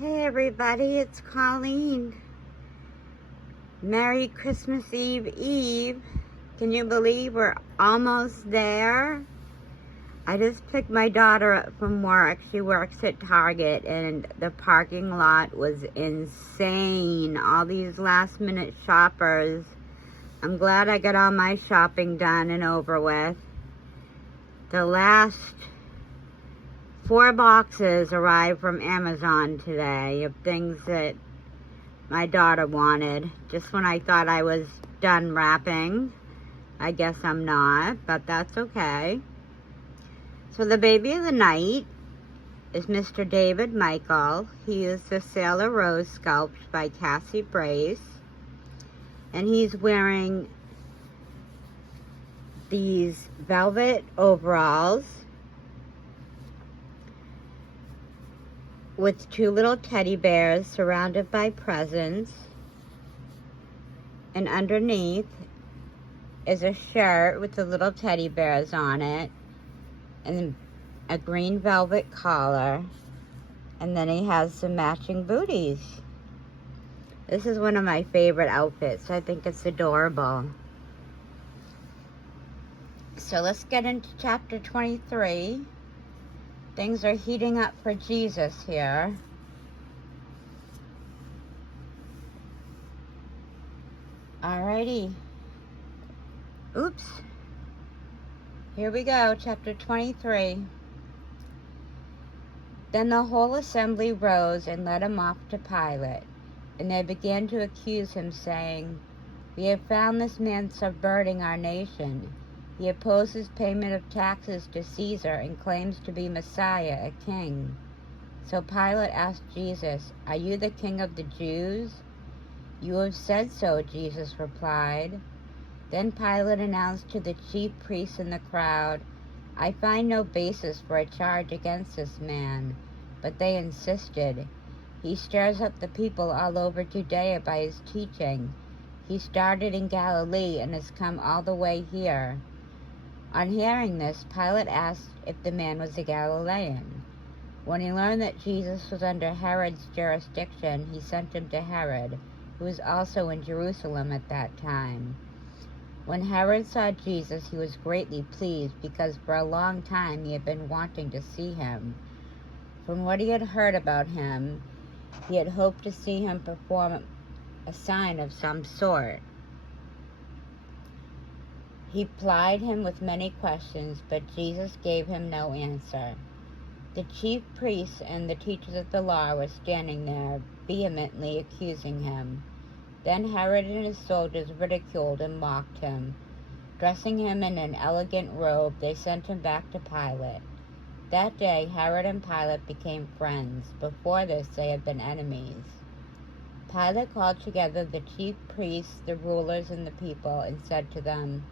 Hey everybody, it's Colleen. Merry Christmas Eve. Can you believe we're almost there? I just picked my daughter up from work. She works at Target and the parking lot was insane. All these last minute shoppers. I'm glad I got all my shopping done and over with. The last 4 boxes arrived from Amazon today of things that my daughter wanted. Just when I thought I was done wrapping. I guess I'm not, but that's okay. So the baby of the night is Mr. David Michael. He is the Sailor Rose sculpt by Cassie Brace. And he's wearing these velvet overalls with 2 little teddy bears surrounded by presents, and underneath is a shirt with the little teddy bears on it and a green velvet collar, and then he has some matching booties. This is one of my favorite outfits. I think it's adorable. So let's get into chapter 23. Things are heating up for Jesus here. Alrighty. Oops. Here we go, chapter 23. Then the whole assembly rose and led him off to Pilate, and they began to accuse him, saying, "We have found this man subverting our nation. He opposes payment of taxes to Caesar and claims to be Messiah, a king." So Pilate asked Jesus, "Are you the king of the Jews?" "You have said so," Jesus replied. Then Pilate announced to the chief priests and the crowd, "I find no basis for a charge against this man." But they insisted, "He stirs up the people all over Judea by his teaching. He started in Galilee and has come all the way here." On hearing this, Pilate asked if the man was a Galilean. When he learned that Jesus was under Herod's jurisdiction, he sent him to Herod, who was also in Jerusalem at that time. When Herod saw Jesus, he was greatly pleased, because for a long time he had been wanting to see him. From what he had heard about him, he had hoped to see him perform a sign of some sort. He plied him with many questions, but Jesus gave him no answer. The chief priests and the teachers of the law were standing there, vehemently accusing him. Then Herod and his soldiers ridiculed and mocked him. Dressing him in an elegant robe, they sent him back to Pilate. That day, Herod and Pilate became friends. Before this, they had been enemies. Pilate called together the chief priests, the rulers, and the people, and said to them,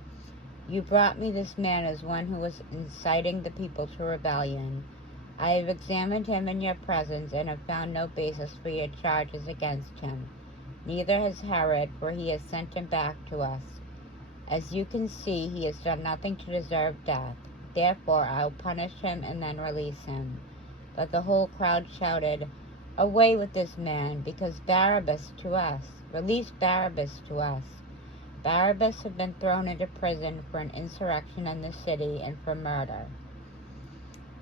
"You brought me this man as one who was inciting the people to rebellion. I have examined him in your presence and have found no basis for your charges against him. Neither has Herod, for he has sent him back to us. As you can see, he has done nothing to deserve death. Therefore, I will punish him and then release him." But the whole crowd shouted, "Away with this man, because Barabbas to us. Release Barabbas to us." Barabbas had been thrown into prison for an insurrection in the city and for murder.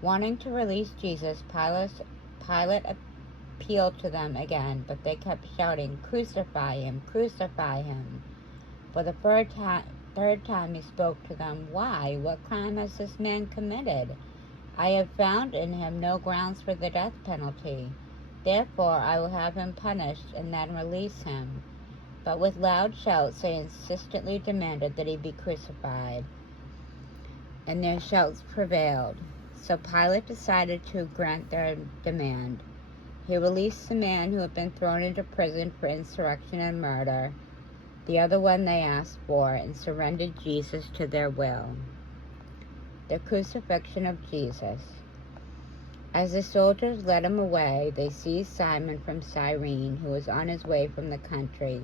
Wanting to release Jesus, Pilate appealed to them again, but they kept shouting, "Crucify him, crucify him." For the third time he spoke to them, "Why? What crime has this man committed? I have found in him no grounds for the death penalty. Therefore I will have him punished and then release him." But with loud shouts they insistently demanded that he be crucified, and their shouts prevailed. So Pilate decided to grant their demand. He released the man who had been thrown into prison for insurrection and murder, the other one they asked for, and surrendered Jesus to their will. The crucifixion of Jesus. As the soldiers led him away, they seized Simon from Cyrene, who was on his way from the country,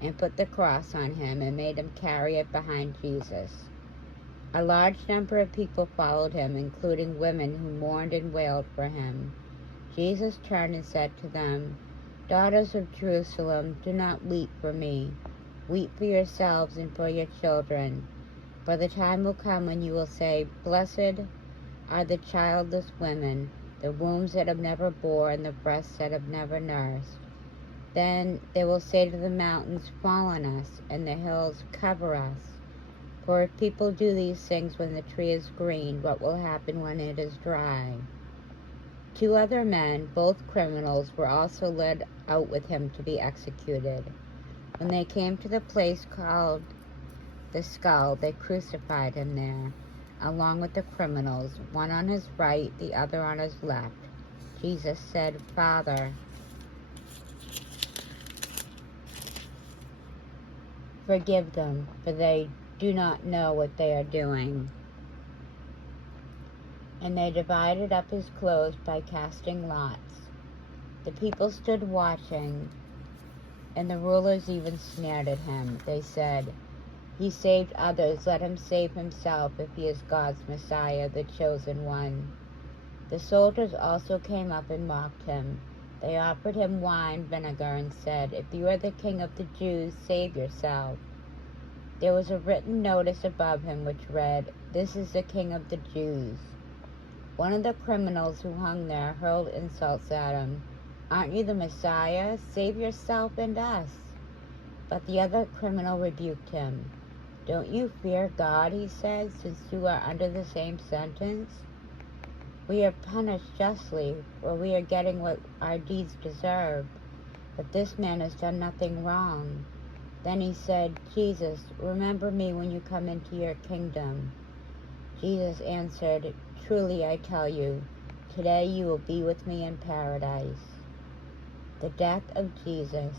and put the cross on him and made him carry it behind Jesus. A large number of people followed him, including women who mourned and wailed for him. Jesus turned and said to them, Daughters of Jerusalem, do not weep for me. Weep for yourselves and for your children. For the time will come when you will say, Blessed are the childless women, the wombs that have never bore, and the breasts that have never nursed. Then they will say to the mountains, Fall on us, and the hills, Cover us. For if people do these things when the tree is green, what will happen when it is dry? 2 other men, both criminals, were also led out with him to be executed. When they came to the place called the Skull, they crucified him there, along with the criminals, one on his right, the other on his left. Jesus said, Father, forgive them, for they do not know what they are doing. And they divided up his clothes by casting lots. The people stood watching, and the rulers even sneered at him. They said, He saved others, let him save himself if he is God's Messiah, the chosen one. The soldiers also came up and mocked him. They offered him wine vinegar and said, If you are the king of the Jews, save yourself. There was a written notice above him which read, This is the king of the Jews. One of the criminals who hung there hurled insults at him. Aren't you the Messiah? Save yourself and us. But the other criminal rebuked him. Don't you fear God, he said, since you are under the same sentence? We are punished justly, for we are getting what our deeds deserve. But this man has done nothing wrong. Then he said, Jesus, remember me when you come into your kingdom. Jesus answered, Truly I tell you, today you will be with me in paradise. The death of Jesus.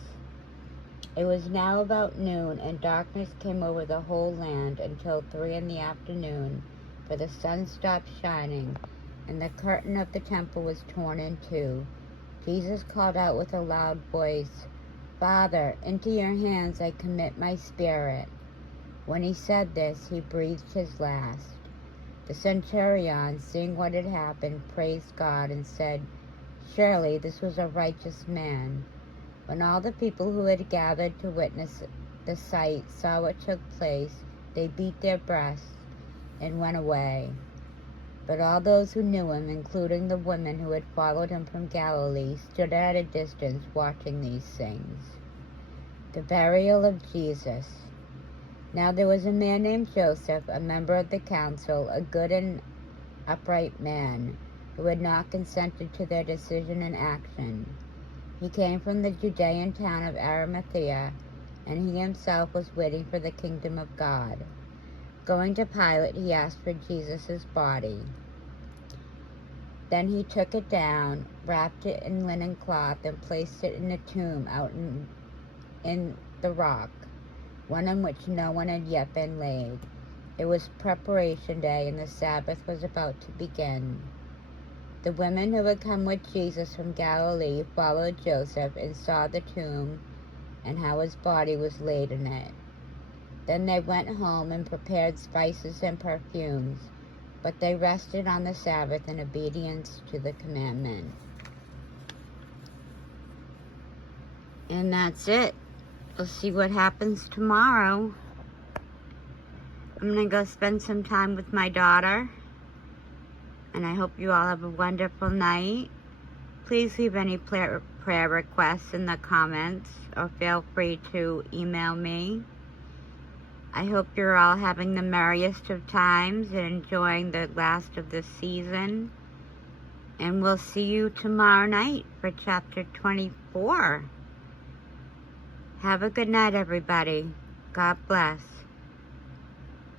It was now about noon, and darkness came over the whole land until 3 p.m, for the sun stopped shining, and the curtain of the temple was torn in two. Jesus called out with a loud voice, Father, into your hands I commit my spirit. When he said this, he breathed his last. The centurion, seeing what had happened, praised God and said, Surely this was a righteous man. When all the people who had gathered to witness the sight saw what took place, they beat their breasts and went away. But all those who knew him, including the women who had followed him from Galilee, stood at a distance watching these things. The burial of Jesus. Now there was a man named Joseph, a member of the council, a good and upright man, who had not consented to their decision and action. He came from the Judean town of Arimathea, and he himself was waiting for the kingdom of God. Going to Pilate, he asked for Jesus' body. Then he took it down, wrapped it in linen cloth, and placed it in a tomb out in the rock, one in which no one had yet been laid. It was preparation day, and the Sabbath was about to begin. The women who had come with Jesus from Galilee followed Joseph and saw the tomb and how his body was laid in it. Then they went home and prepared spices and perfumes, but they rested on the Sabbath in obedience to the commandment. And that's it. We'll see what happens tomorrow. I'm going to go spend some time with my daughter. And I hope you all have a wonderful night. Please leave any prayer requests in the comments, or feel free to email me. I hope you're all having the merriest of times and enjoying the last of the season. And we'll see you tomorrow night for chapter 24. Have a good night, everybody. God bless.